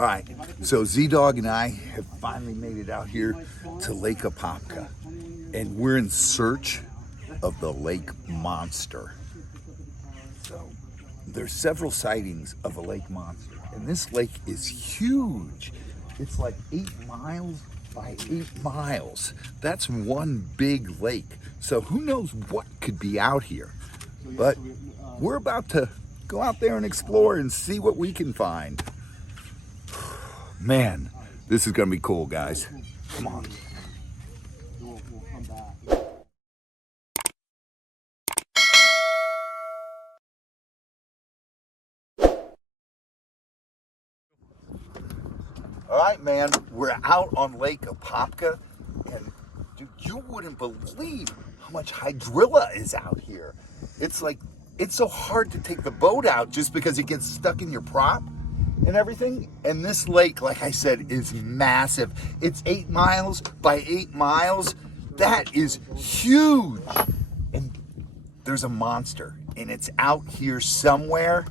All right, so Z-Dog and I have finally made it out here to Lake Apopka, and we're in search of the lake monster. So there's several sightings of a lake monster, and this lake is huge. It's like 8 miles by 8 miles. That's one big lake. So who knows what could be out here? But we're about to go out there and explore and see what we can find. Man, this is gonna be cool, guys. Come on. All right, man, we're out on Lake Apopka, and dude, you wouldn't believe how much hydrilla is out here. It's like, it's so hard to take the boat out just because it gets stuck in your prop and everything. And this lake, like I said, is massive. It's 8 miles by 8 miles. That is huge. And there's a monster, and it's out here somewhere.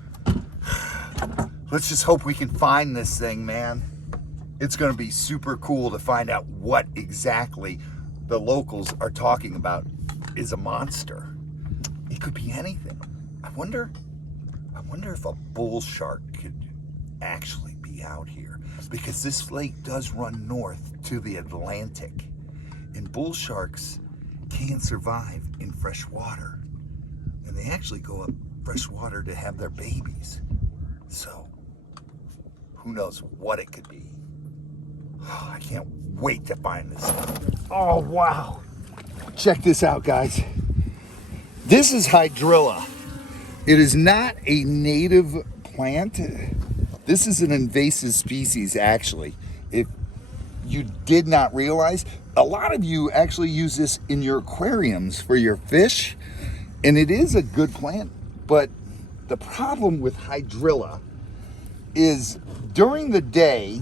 Let's just hope we can find this thing, man. It's gonna be super cool to find out what exactly the locals are talking about is a monster. It could be anything. I wonder if a bull shark could actually be out here, because this lake does run north to the Atlantic, and bull sharks can survive in fresh water, and they actually go up fresh water to have their babies. So who knows what it could be. Oh, I can't wait to find this stuff. Oh, wow. Check this out, guys. This is Hydrilla. It is not a native plant. This is an invasive species, actually. If you did not realize, a lot of you actually use this in your aquariums for your fish, and it is a good plant, but the problem with Hydrilla is during the day,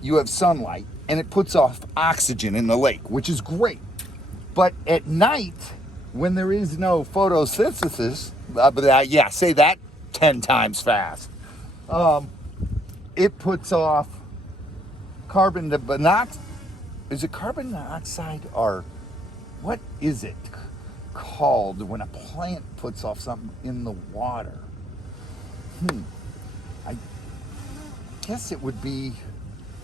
you have sunlight and it puts off oxygen in the lake, which is great. But at night, when there is no photosynthesis, yeah, say that 10 times fast. It puts off carbon monoxide. Is it carbon monoxide, or what is it called when a plant puts off something in the water? I guess it would be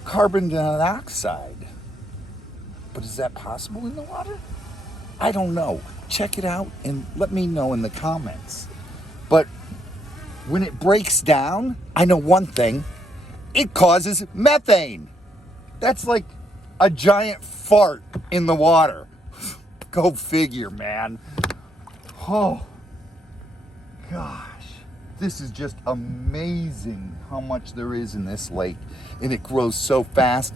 carbon dioxide. But is that possible in the water? I don't know. Check it out and let me know in the comments. But when it breaks down, I know one thing. It causes methane. That's like a giant fart in the water. Go figure, man. Oh, gosh. This is just amazing how much there is in this lake. And it grows so fast.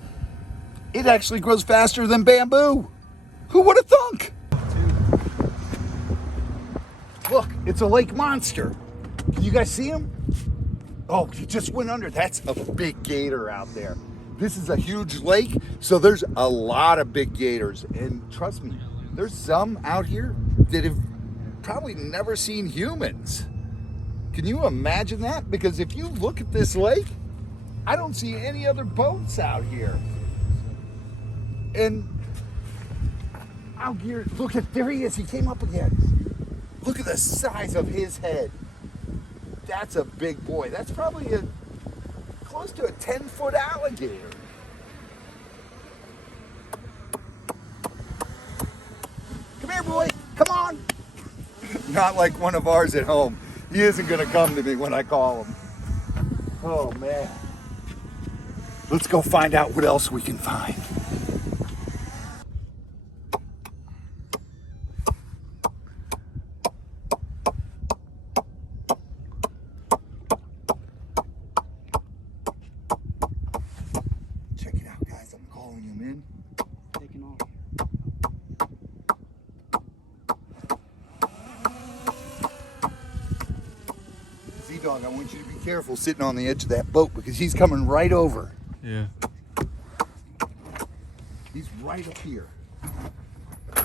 It actually grows faster than bamboo. Who would have thunk? Look, it's a lake monster. Can you guys see him? Oh, he just went under. That's a big gator out there. This is a huge lake, so there's a lot of big gators. And trust me, there's some out here that have probably never seen humans. Can you imagine that? Because if you look at this lake, I don't see any other boats out here. And alligator, look at, there he is, he came up again. Look at the size of his head. That's a big boy. That's probably close to a 10-foot alligator. Come here, boy, come on. Not like one of ours at home. He isn't gonna come to me when I call him. Oh man. Let's go find out what else we can find. Check it out, guys. I'm calling him in. Taking off. Z-Dog, I want you to be careful sitting on the edge of that boat because he's coming right over. Yeah. He's right up here.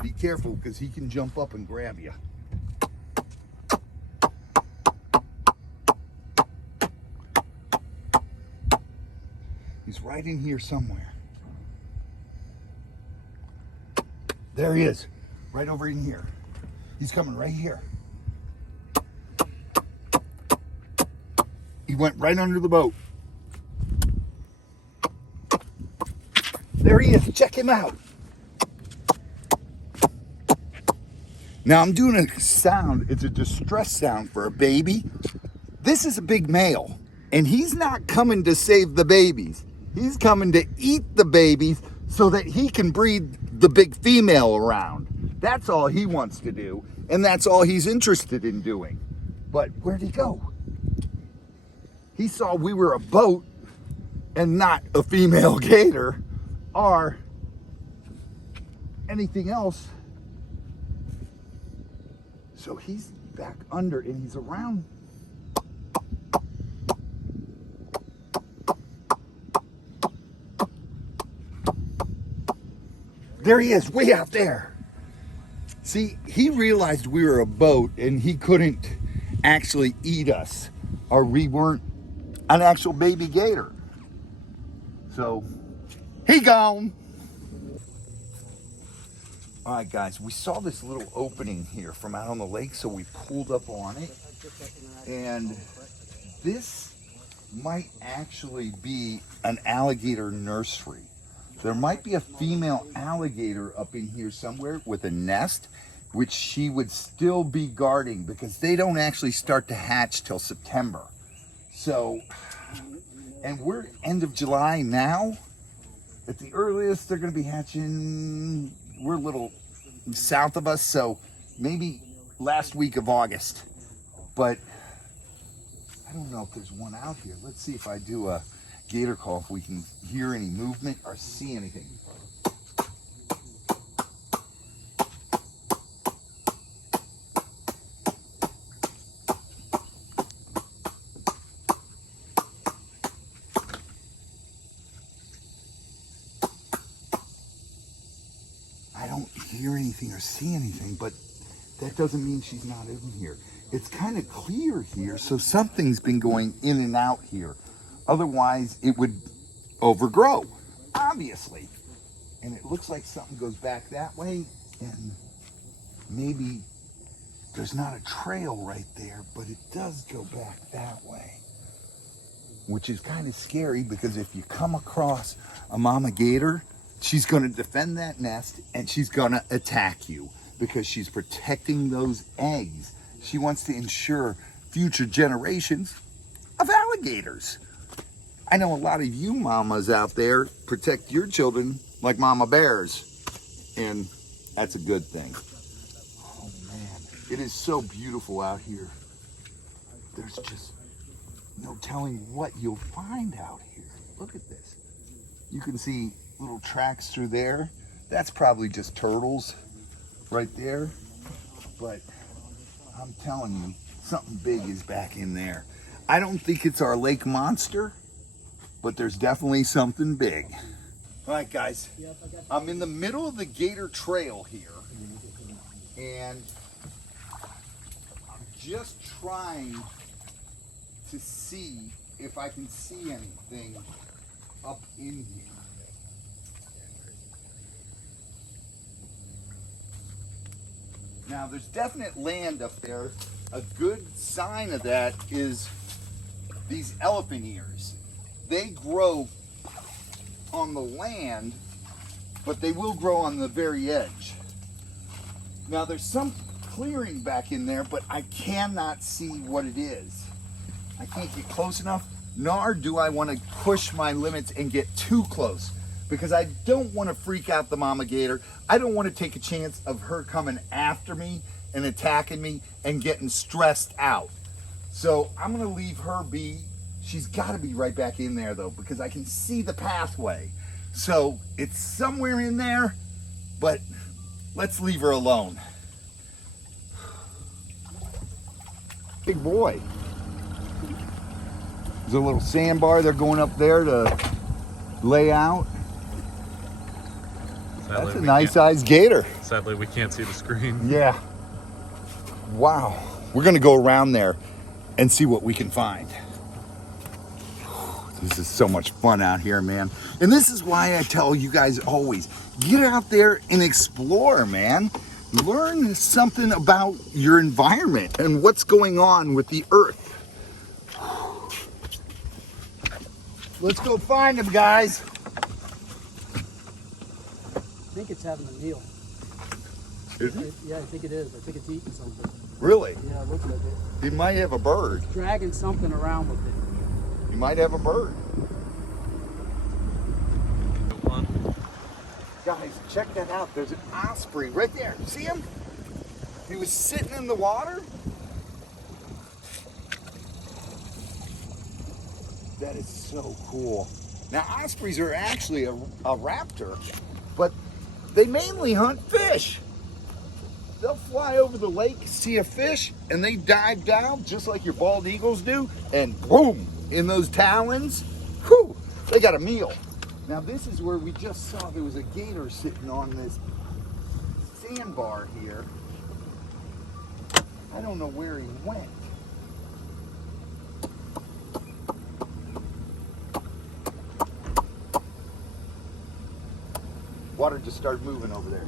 Be careful because he can jump up and grab you. He's right in here somewhere. There he is, right over in here. He's coming right here. He went right under the boat. There he is, check him out. Now I'm doing a sound, it's a distress sound for a baby. This is a big male, and he's not coming to save the babies. He's coming to eat the babies so that he can breed the big female around. That's all he wants to do, and that's all he's interested in doing. But where'd he go? He saw we were a boat and not a female gator or anything else. So he's back under and he's around. There he is, way out there. See, he realized we were a boat and he couldn't actually eat us, or we weren't an actual baby gator. So, he gone. All right, guys, we saw this little opening here from out on the lake, so we pulled up on it. And this might actually be an alligator nursery. There might be a female alligator up in here somewhere with a nest, which she would still be guarding because they don't actually start to hatch till September. So, and we're end of July now. At the earliest, they're gonna be hatching, we're a little south of us, so maybe last week of August. But I don't know if there's one out here. Let's see if I do a gator call, if we can hear any movement or see anything. I don't hear anything or see anything, but that doesn't mean she's not in here. It's kind of clear here, so something's been going in and out here. Otherwise, it would overgrow, obviously. And it looks like something goes back that way, and maybe there's not a trail right there, but it does go back that way. Which is kind of scary, because if you come across a mama gator, she's going to defend that nest, and she's going to attack you, because she's protecting those eggs. She wants to ensure future generations of alligators. I know a lot of you mamas out there protect your children like mama bears, and that's a good thing. Oh man, it is so beautiful out here. There's just no telling what you'll find out here. Look at this. You can see little tracks through there. That's probably just turtles right there. But I'm telling you, something big is back in there. I don't think it's our lake monster, but there's definitely something big. All right, guys, I'm in the middle of the gator trail here, and I'm just trying to see if I can see anything up in here. Now, there's definite land up there. A good sign of that is these elephant ears. They grow on the land, but they will grow on the very edge. Now, there's some clearing back in there, but I cannot see what it is. I can't get close enough, nor do I want to push my limits and get too close, because I don't want to freak out the mama gator. I don't want to take a chance of her coming after me and attacking me and getting stressed out. So I'm going to leave her be. She's got to be right back in there though, because I can see the pathway. So it's somewhere in there, but let's leave her alone. Big boy. There's a little sandbar. They're going up there to lay out. Sadly, that's a nice sized gator. Sadly, we can't see the screen. Yeah. Wow. We're going to go around there and see what we can find. This is so much fun out here, man. And this is why I tell you guys always, get out there and explore, man. Learn something about your environment and what's going on with the earth. Let's go find them, guys. I think it's having a meal. Is it? Yeah, I think it is. I think it's eating something. Really? Yeah, it looks like it. It might have a bird. It's dragging something around with it. You might have a bird. Guys, check that out. There's an osprey right there. See him? He was sitting in the water. That is so cool. Now, ospreys are actually a raptor, but they mainly hunt fish. They'll fly over the lake, see a fish, and they dive down just like your bald eagles do, and boom, in those talons, whew, they got a meal. Now this is where we just saw there was a gator sitting on this sandbar here. I don't know where he went. Water just started moving over there.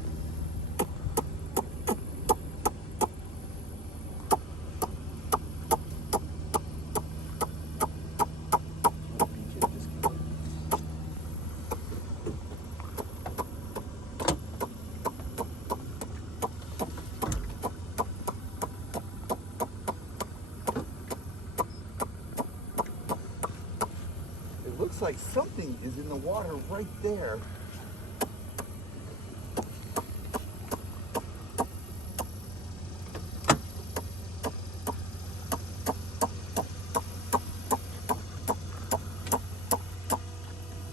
It looks like something is in the water right there.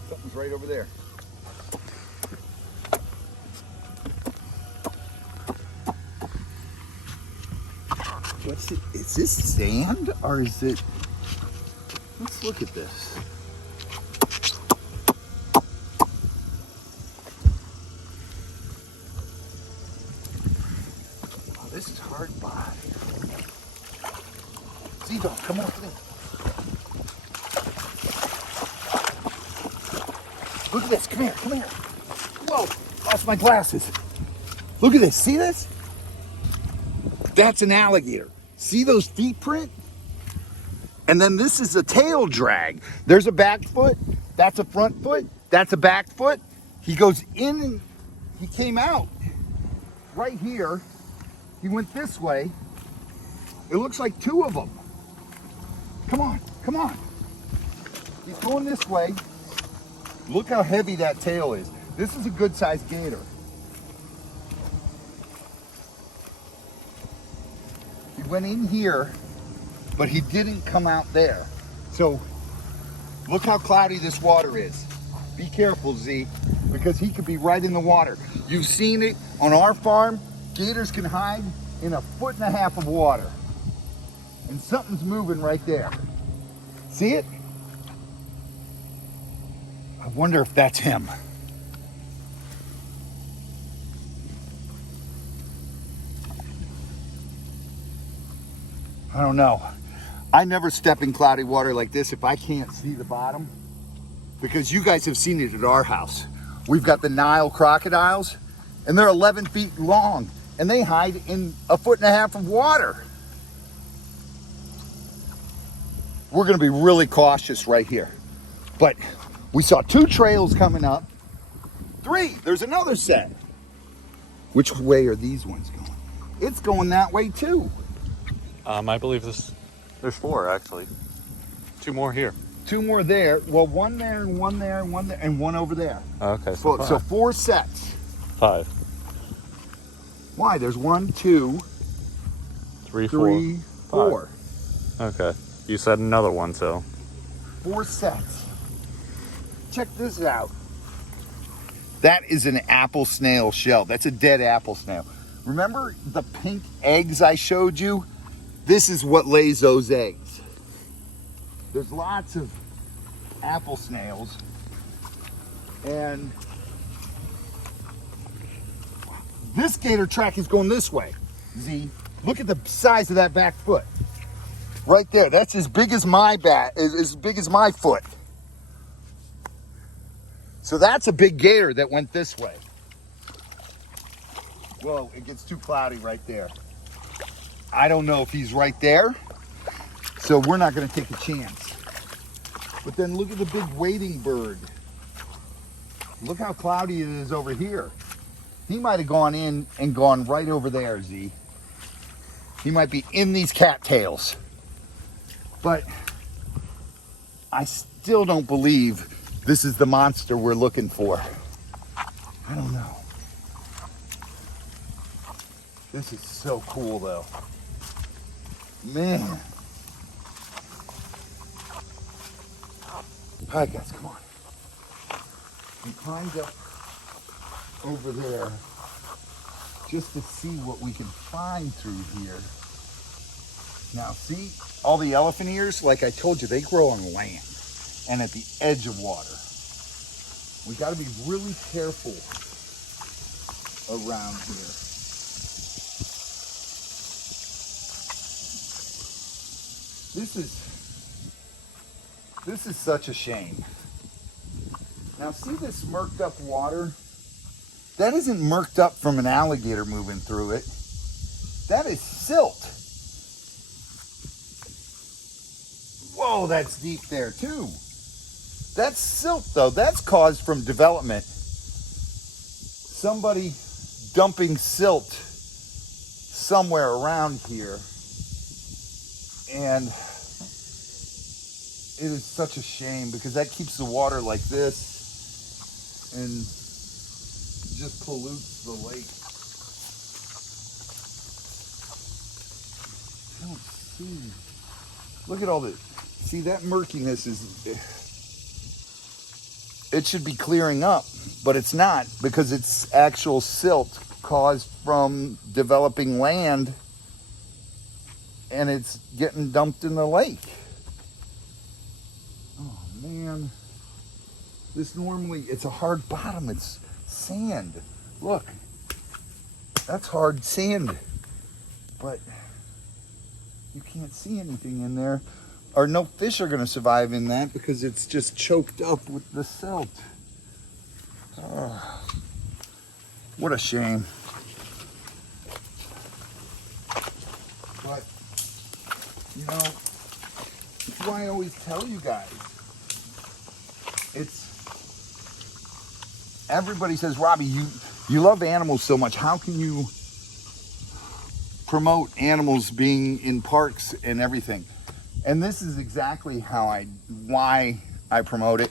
Something's right over there. What's it? Is this sand or is it? Let's look at this. Oh, this is hard body. Z-Dog, come on, come in. Look at this, come here, come here. Whoa, lost my glasses. Look at this, see this? That's an alligator. See those feet print? And then this is a tail drag. There's a back foot, that's a front foot, that's a back foot. He goes in and he came out right here. He went this way. It looks like two of them. Come on, come on. He's going this way. Look how heavy that tail is. This is a good sized gator. He went in here, but he didn't come out there. So look how cloudy this water is. Be careful, Z, because he could be right in the water. You've seen it on our farm. Gators can hide in 1.5 feet of water. And something's moving right there. See it? I wonder if that's him. I don't know. I never step in cloudy water like this if I can't see the bottom, because you guys have seen it at our house. We've got the Nile crocodiles, and they're 11 feet long, and they hide in 1.5 feet of water. We're gonna be really cautious right here. But we saw 2 trails coming up. 3, there's another set. Which way are these ones going? It's going that way too. I believe there's 4 actually. 2 more here. 2 more there. Well, 1 there and 1 there and 1 there and 1 over there. Okay, So 4 sets. 5. Why? There's 1, 2, 3, 3, 4. Okay. You said another one, so. 4 sets. Check this out. That is an apple snail shell. That's a dead apple snail. Remember the pink eggs I showed you? This is what lays those eggs. There's lots of apple snails. And this gator track is going this way, Z. Look at the size of that back foot. Right there, that's as big as my as big as my foot. So that's a big gator that went this way. Whoa, it gets too cloudy right there. I don't know if he's right there, so we're not gonna take a chance. But then look at the big wading bird. Look how cloudy it is over here. He might have gone in and gone right over there, Z. He might be in these cattails. But I still don't believe this is the monster we're looking for. I don't know. This is so cool though. Man. All right guys, come on. We climbed up over there just to see what we can find through here. Now see, all the elephant ears, like I told you, they grow on land and at the edge of water. We got to be really careful around here. This is such a shame. Now see this murked up water? That isn't murked up from an alligator moving through it. That is silt. Whoa, that's deep there too. That's silt though. That's caused from development. Somebody dumping silt somewhere around here. And it is such a shame because that keeps the water like this and just pollutes the lake. I don't see. Look at all this. See, that murkiness is, it should be clearing up, but it's not because it's actual silt caused from developing land and it's getting dumped in the lake. Oh man. This normally, it's a hard bottom, it's sand. Look, that's hard sand, but you can't see anything in there, or no fish are gonna survive in that because it's just choked up with the silt. Oh, what a shame. But, you know, that's why I always tell you guys, everybody says, Robbie, you love animals so much. How can you promote animals being in parks and everything? And this is exactly why I promote it,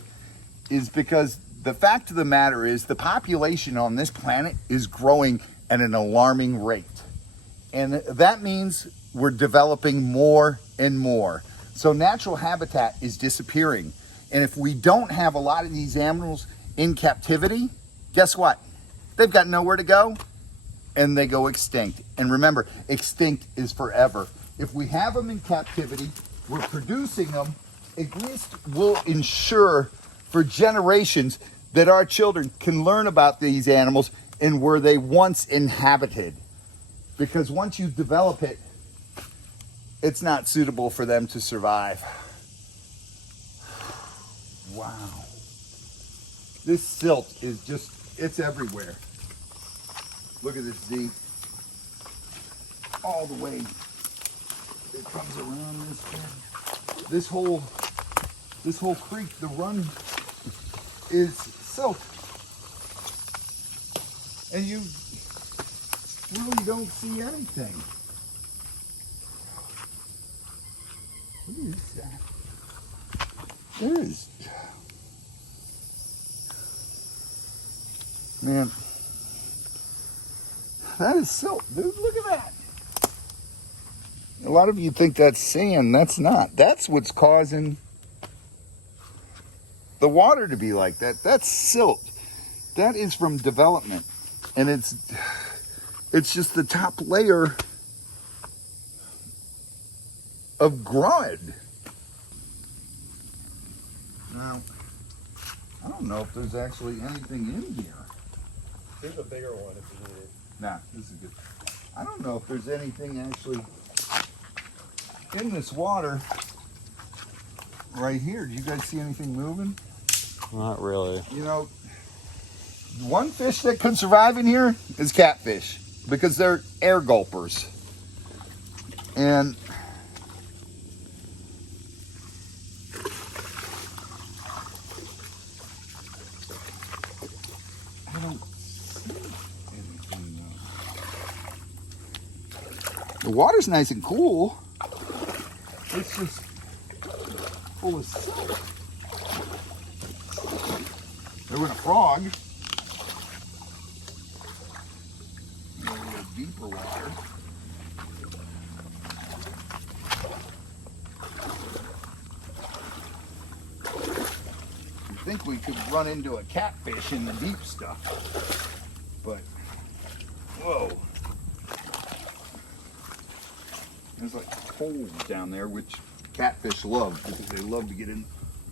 is because the fact of the matter is the population on this planet is growing at an alarming rate. And that means we're developing more and more. So natural habitat is disappearing. And if we don't have a lot of these animals in captivity, guess what? They've got nowhere to go and they go extinct. And remember, extinct is forever. If we have them in captivity, we're producing them, at least we'll ensure for generations that our children can learn about these animals and where they once inhabited. Because once you develop it, it's not suitable for them to survive. Wow. This silt is just, it's everywhere. Look at this Z. All the way. It comes around this bend. This whole creek, the run is silt. And you really don't see anything. What is that? There is. Man, that is silt, dude. Look at that. A lot of you think that's sand. That's not. That's what's causing the water to be like that. That's silt. That is from development. And it's just the top layer of grud. Now, I don't know if there's actually anything in here. Here's a bigger one if you need it. Nah, this is good. I don't know if there's anything actually in this water right here. Do you guys see anything moving? Not really. You know, One fish that could survive in here is catfish because they're air gulpers. And I don't see anything though. The water's nice and cool. It's just full of silt. There went a frog. A little deeper water. I think we could run into a catfish in the deep stuff, but whoa. There's like holes down there, which catfish love because they love to get in.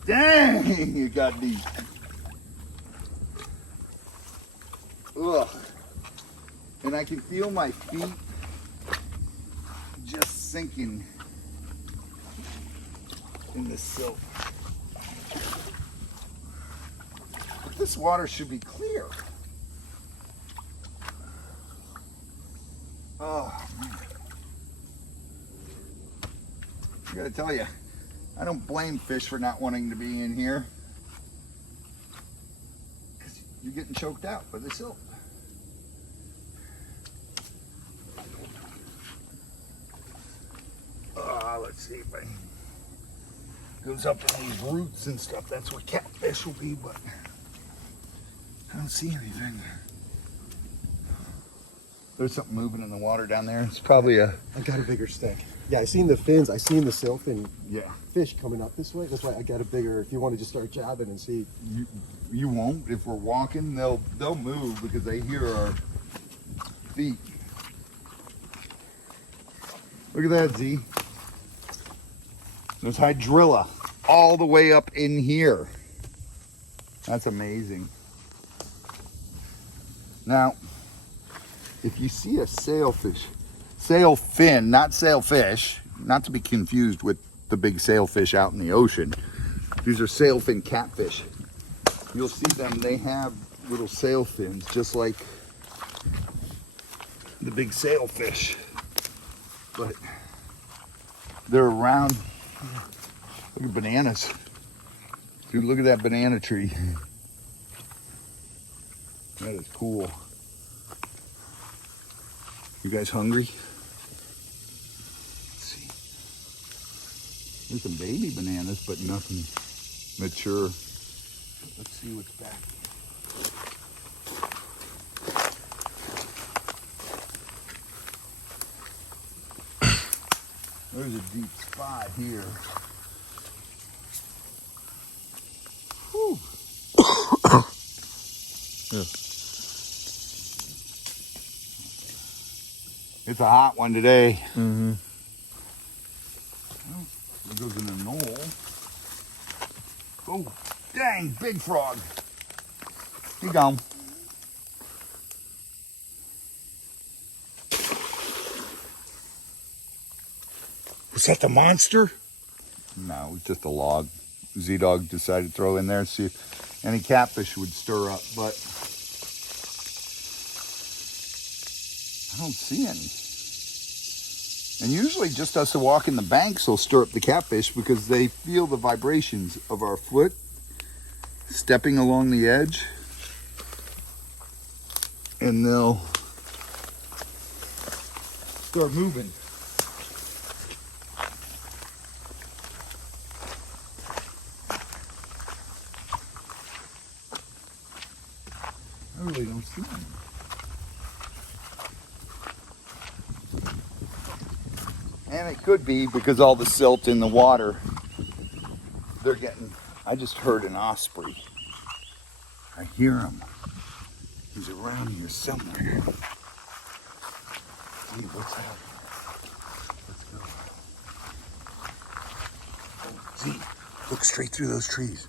Dang, it got deep. Ugh. And I can feel my feet just sinking in the silt. But this water should be clear. Oh, man. I gotta tell you, I don't blame fish for not wanting to be in here. Because you're getting choked out by the silt. Let's see if I goes up in these roots and stuff. That's where catfish will be, but I don't see anything. There's something moving in the water down there. It's probably a... I got a bigger stick. Yeah, I seen the fins. I seen the sailfin fish coming up this way. That's why I got a bigger. If you want to just start jabbing and see. You won't. If we're walking, they'll move because they hear our feet. Look at that, Z. There's hydrilla all the way up in here. That's amazing. Now, if you see a sailfish, sailfin, not sailfish, not to be confused with the big sailfish out in the ocean. These are sailfin catfish. You'll see them, they have little sail fins just like the big sailfish. But they're around. Look at bananas. Dude, look at that banana tree. That is cool. You guys hungry? Let's see. There's some baby bananas, but nothing mature. Let's see what's back. There's a deep spot here. Whew. Yeah. It's a hot one today. Mm-hmm. Well, it goes in a knoll. Oh, dang, big frog. You go. Was that the monster? No, it was just a log. Z-Dog decided to throw in there and see if any catfish would stir up, but I don't see any. And usually just us walking the banks will stir up the catfish because they feel the vibrations of our foot stepping along the edge, and they'll start moving. I really don't see them. And it could be because all the silt in the water, they're getting, I just heard an osprey. I hear him. He's around here somewhere. See, what's that? Let's go. Z, look straight through those trees.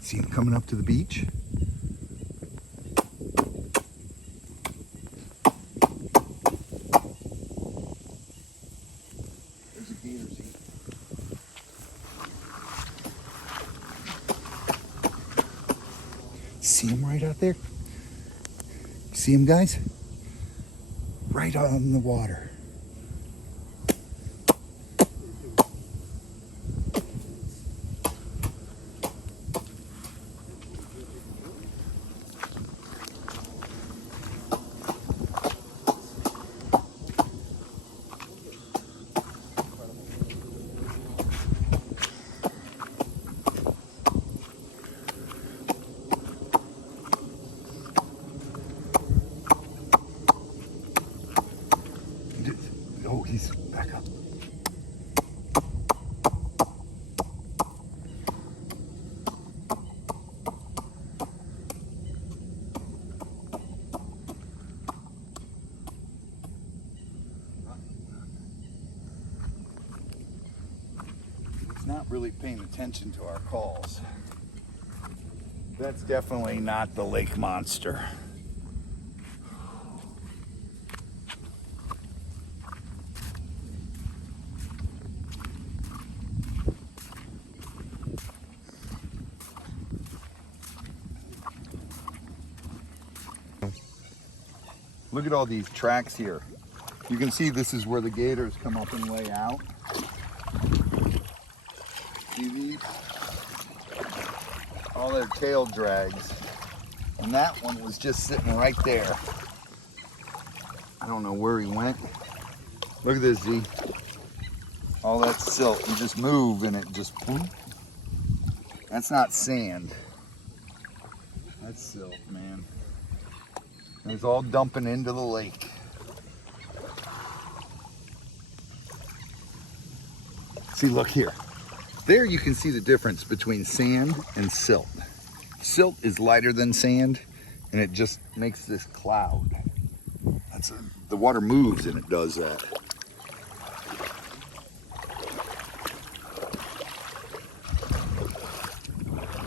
See him coming up to the beach? There's a gator, Z. see him right out there? See him, guys? Right on the water. Oh, he's back up. He's not really paying attention to our calls. That's definitely not the lake monster. Look at all these tracks here. You can see this is where the gators come up and lay out. See these? All their tail drags. And that one was just sitting right there. I don't know where he went. Look at this, Z. All that silt. You just move and it just boom. That's not sand. That's silt, man. And it's all dumping into the lake. See, look here. There you can see the difference between sand and silt. Silt is lighter than sand, and it just makes this cloud. The water moves and it does that.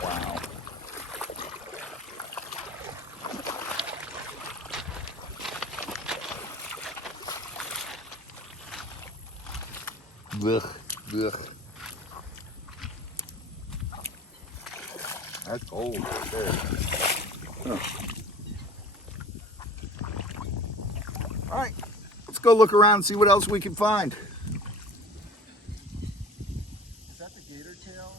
Wow. Ugh, ugh. That's old right there. Huh. All right, let's go look around and see what else we can find. Is that the gator tail?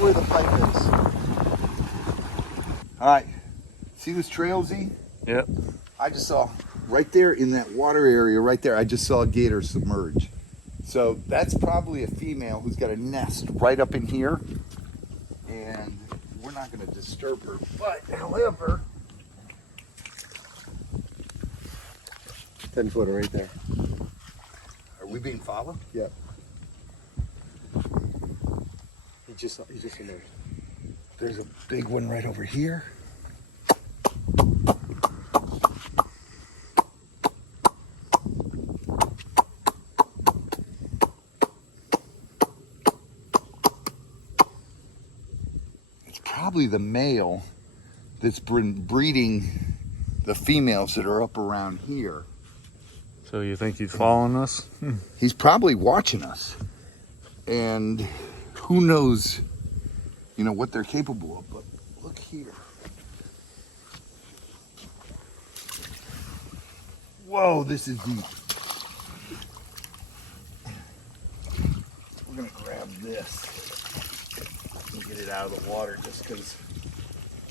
Where the pipe is. All right, see this trail, Z? Yep. I just saw right there in that water area right there, I just saw a gator submerge. So that's probably a female who's got a nest right up in here, and we're not going to disturb her. But however, 10-footer right there. are we being followed? Yep. He just emerged. There's a big one right over here. It's probably the male that's been breeding the females that are up around here. So you think he's following us? He's probably watching us. And who knows, you know, what they're capable of. But look here. Whoa, this is deep. We're gonna grab this and get it out of the water just because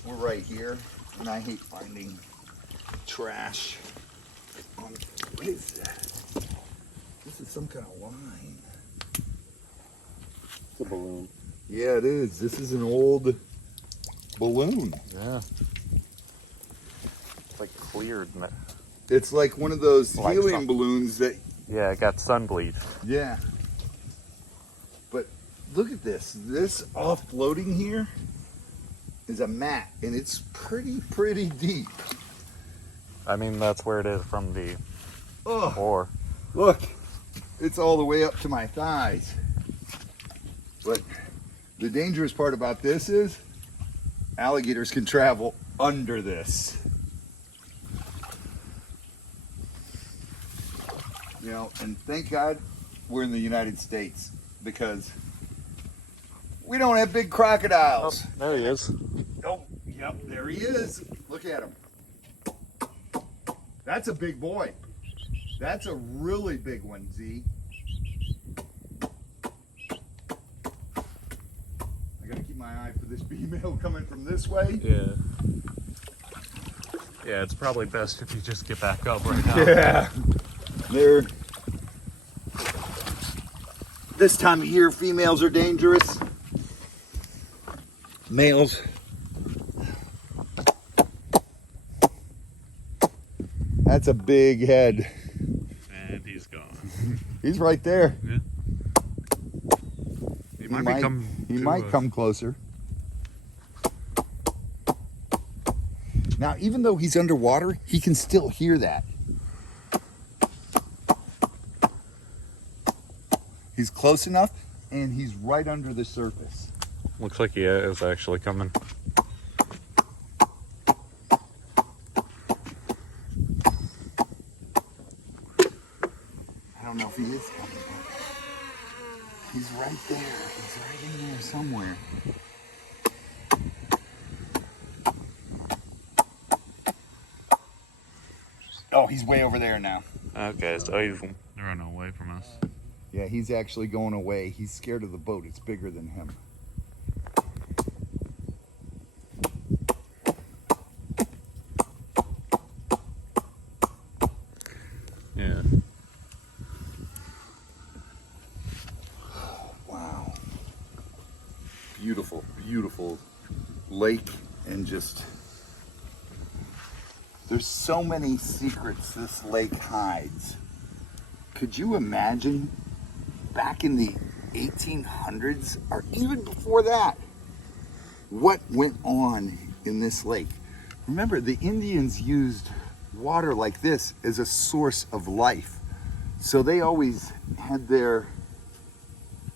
we're right here. And I hate finding trash. What is that? This is some kind of line. It's a balloon. Yeah, it is. This is an old balloon. Yeah. It's like cleared. It's like one of those Like helium some- balloons that, Yeah, it got sun bleached. yeah. But look at this. This offloading here is a mat, and it's pretty deep. I mean, that's where it is from the Oh, ore. look, it's all the way up to my thighs. But the dangerous part about this is alligators can travel under this. You know, and thank God we're in the United States, because we don't have big crocodiles. Oh, there he is. Oh, yep, there he is. Look at him. That's a big boy. That's a really big one, Z. I gotta keep my eye for this female coming from this way. Yeah. Yeah, it's probably best if you just get back up right now. Yeah. They're, this time of year, females are dangerous. Males. That's a big head. And he's gone. He's right there. Yeah. He might come closer. Now, even though he's underwater, he can still hear that. He's close enough, and he's right under the surface. Looks like he is actually coming. I don't know if he is coming, but he's right there. He's right in there somewhere. Oh, he's way over there now. Okay, so he's running away from us. Yeah, he's actually going away. He's scared of the boat. It's bigger than him. Yeah. Wow. Beautiful, beautiful lake, and just, there's so many secrets this lake hides. Could you imagine back in the 1800s, or even before that, what went on in this lake? Remember, the Indians used water like this as a source of life. So they always had their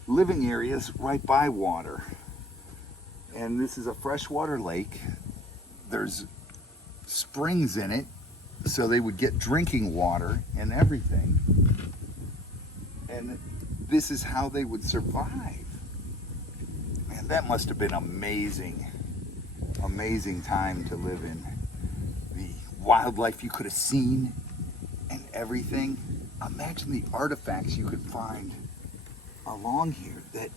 living areas right by water. And this is a freshwater lake. There's springs in it, so they would get drinking water and everything. And this is how they would survive. Man, that must have been amazing. Amazing time to live in. The wildlife you could have seen and everything. Imagine the artifacts you could find along here. That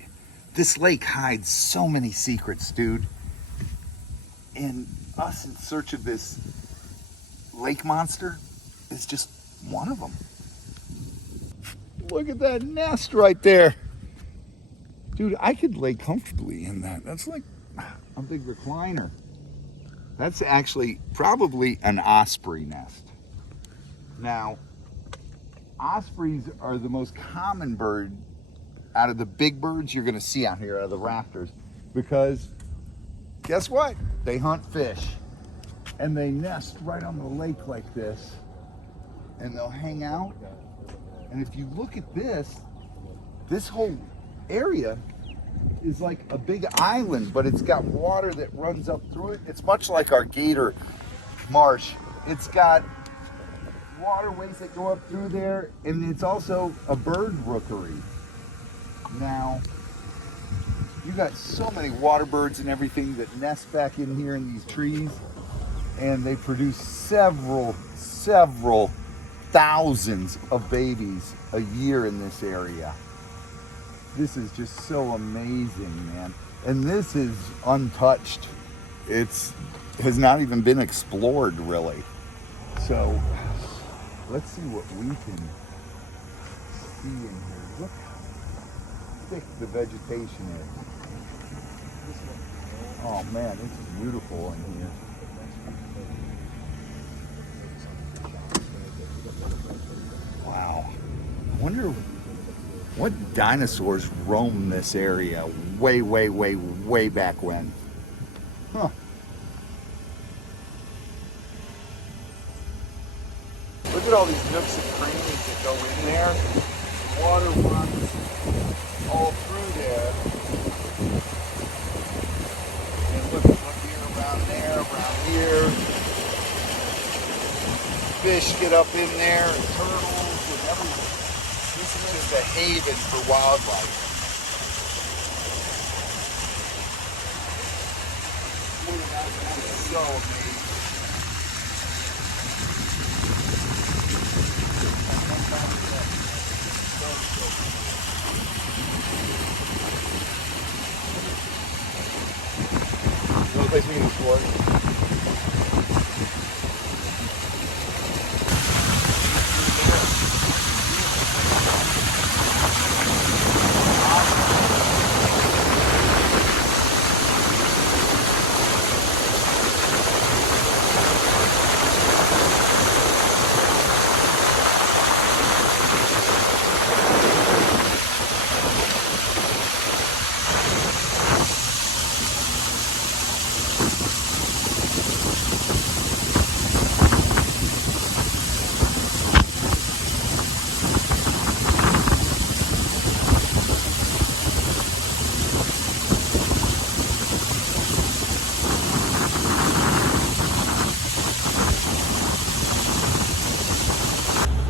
this lake hides so many secrets, dude. And us in search of this lake monster is just one of them. Look at that nest right there. Dude, I could lay comfortably in that. That's like a big recliner. That's actually probably an osprey nest. Now, ospreys are the most common bird out of the big birds you're gonna see out here, out of the rafters, because guess what? They hunt fish, and they nest right on the lake like this, and they'll hang out. And if you look at this whole area is like a big island, but it's got water that runs up through it. It's much like our gator marsh. It's got waterways that go up through there, and it's also a bird rookery. Now, you got so many water birds and everything that nest back in here in these trees, and they produce several thousands of babies a year in this area. This is just so amazing, man. And this is untouched. It's has not even been explored, really. So let's see what we can see in here. Look how thick the vegetation is. Oh man, this is beautiful in here. Wow. I wonder what dinosaurs roamed this area way, way, way, way back when. Huh. Look at all these nooks and crannies that go in there. The water runs all through there. And look here, around here. Fish get up in there, and turtles, and everything. This is just a haven for wildlife. That is so amazing. You want a place we can explore?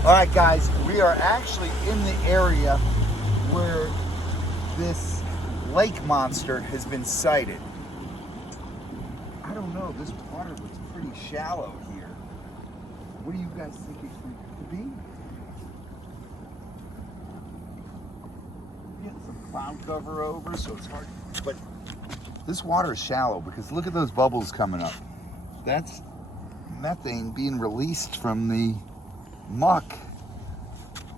All right, guys, we are actually in the area where this lake monster has been sighted. I don't know, this water looks pretty shallow here. What do you guys think it could be? Getting some cloud cover over, so it's hard. But this water is shallow because look at those bubbles coming up. That's methane being released from the muck,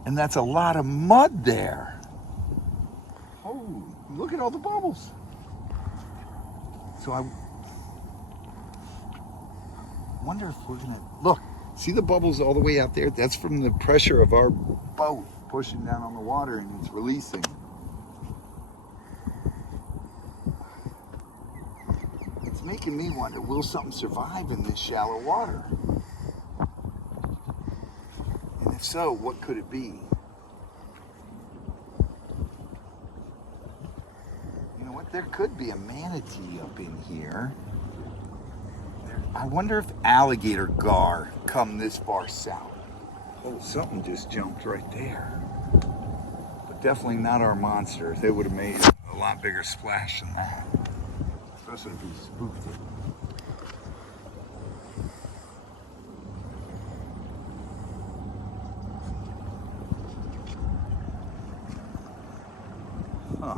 and that's a lot of mud there. Oh, look at all the bubbles. So I wonder if we're gonna look, see the bubbles all the way out there? That's from the pressure of our boat pushing down on the water, and it's releasing. It's making me wonder, will something survive in this shallow water? If so, what could it be? You know what? There could be a manatee up in here. I wonder if alligator gar come this far south. Oh, something just jumped right there. But definitely not our monsters. They would have made a lot bigger splash than that. Especially if we spooked it. Huh.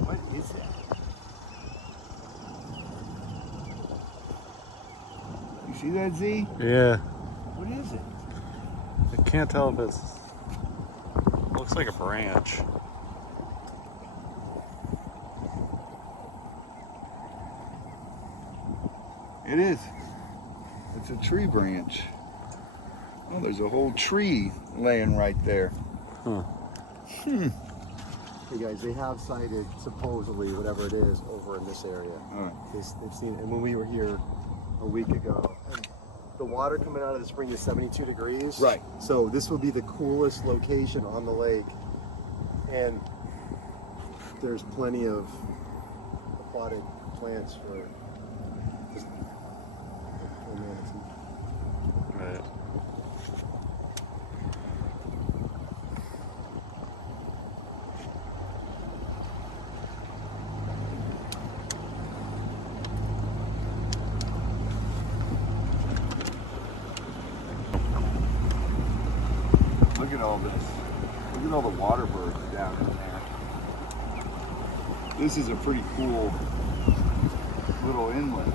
What is that? You see that, Z? Yeah. What is it? I can't tell if it's... looks like a branch. It is. It's a tree branch. Oh, there's a whole tree laying right there. Huh. Hey guys, they have sighted supposedly whatever it is over in this area. All right. They've seen it. And when we were here a week ago, the water coming out of the spring is 72 degrees. Right. So this would be the coolest location on the lake. And there's plenty of aquatic plants for just Right. all this. Look at all the water birds down in there. This is a pretty cool little inlet.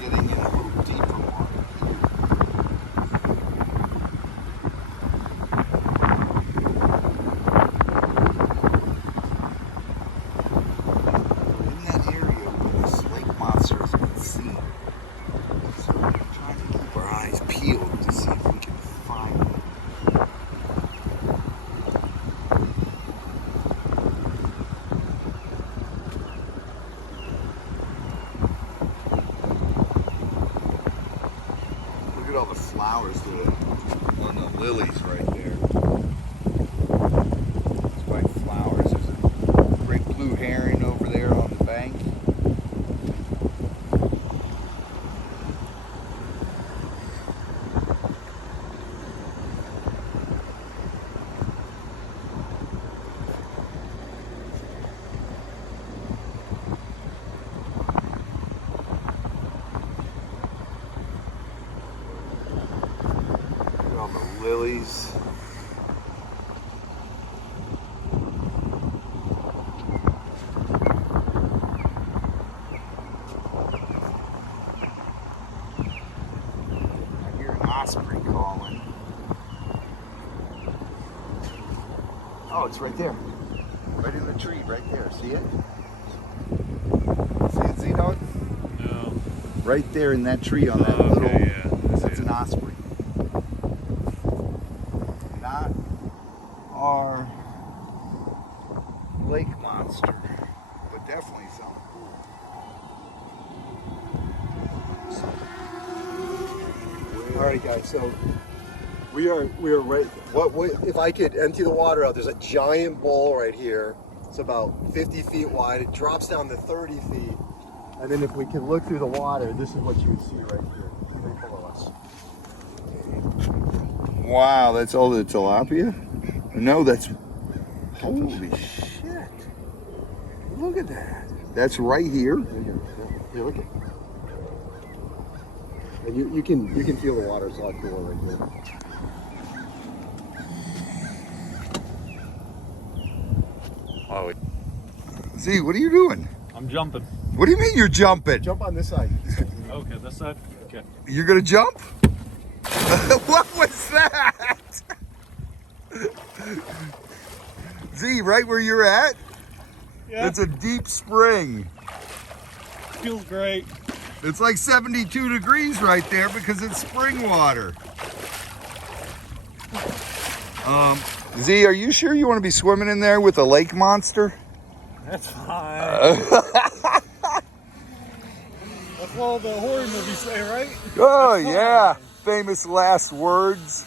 Getting in a little deeper water here. In that area where this lake monster has been seen. So we're trying to keep our eyes peeled to see if we can find it. Look at all the flowers on the lilies right there. It's white flowers. There's a great blue heron over there on the bank. Look at all the lilies. I hear an osprey calling. Oh, it's right there. Right in the tree, right there. See it? See it, Z-Dog? No. Right there in that tree on that Oh, little. okay, yeah. I see That's it. an osprey. Not our lake monster, but definitely something cool. All right, guys. So we are right. If I could empty the water out? There's a giant bowl right here. It's about 50 feet wide. It drops down to 30 feet, and then if we can look through the water, this is what you would see right here, right below us. Wow, that's all the tilapia? No, that's. Holy shit. Look at that. That's right here. There you go. Here, look at. And you can feel the water's a lot cooler right here. Oh, Z, what are you doing? I'm jumping. What do you mean you're jumping? Jump on this side. Okay, this side? Okay. You're gonna jump? What was that? Z, right where you're at? Yeah. It's a deep spring. Feels great. It's like 72 degrees right there because it's spring water. Z, are you sure you want to be swimming in there with a lake monster? That's fine. That's what all the horror movies say, right? Oh yeah, famous last words.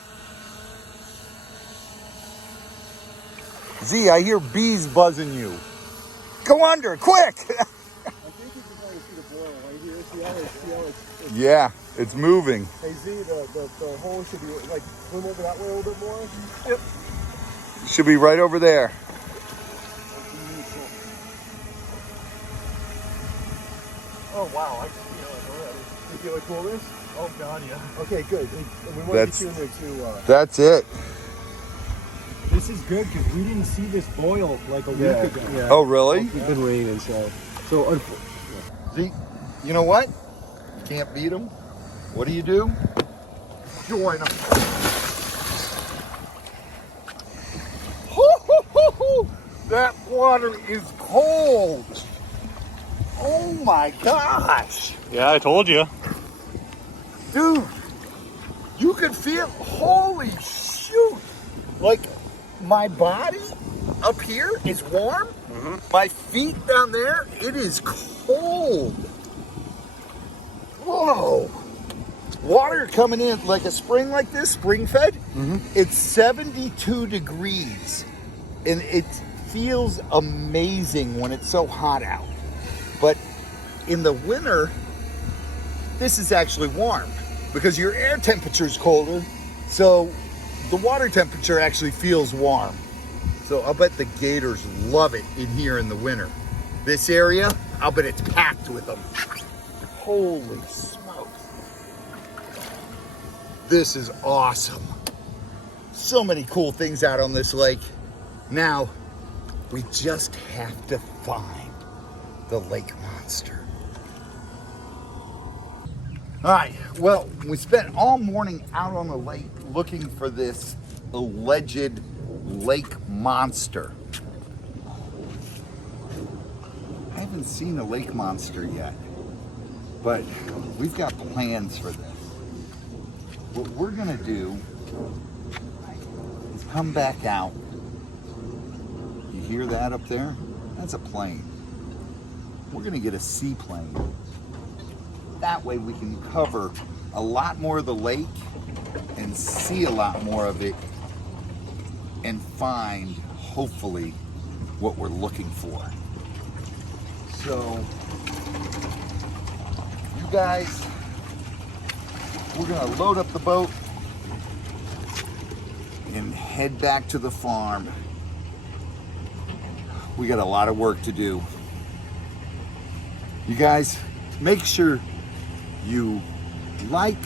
Z, I hear bees buzzing you. Go under, quick! I think you can kind of see the boil right here. See how it's Yeah, it's moving. Hey Z, the hole should be like swim over that way a little bit more. Yep. Should be right over there. Oh wow, I can feel it already. You feel like coolness? Oh god, yeah. Okay, good. And we want That's- to get you in there too. That's it. This is good because we didn't see this boil like a week ago. Yeah. Oh, really? It's been raining, so Z, you know what? You can't beat them. What do? Join them. That water is cold. Oh my gosh. Yeah, I told you. Dude, you can feel, holy shoot. Like my body up here is warm. My feet down there, it is cold. Whoa. Water coming in like a spring like this, spring fed, it's 72 degrees. And it feels amazing when it's so hot out. But in the winter, this is actually warm because your air temperature is colder. So the water temperature actually feels warm. So I'll bet the gators love it in here in the winter. This area, I'll bet it's packed with them. Holy smokes. This is awesome. So many cool things out on this lake. Now, we just have to find the lake monster. All right, well, we spent all morning out on the lake looking for this alleged lake monster. I haven't seen a lake monster yet, but we've got plans for this. What we're gonna do is come back out. You hear that up there? That's a plane. We're gonna get a seaplane. That way we can cover a lot more of the lake and see a lot more of it and find, hopefully, what we're looking for. So, you guys, we're gonna load up the boat and head back to the farm. We got a lot of work to do. You guys, make sure you like,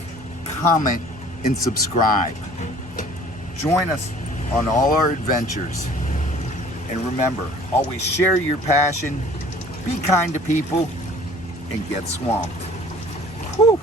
comment, and subscribe. Join us on all our adventures. And remember, always share your passion, be kind to people, and get swamped. Whew.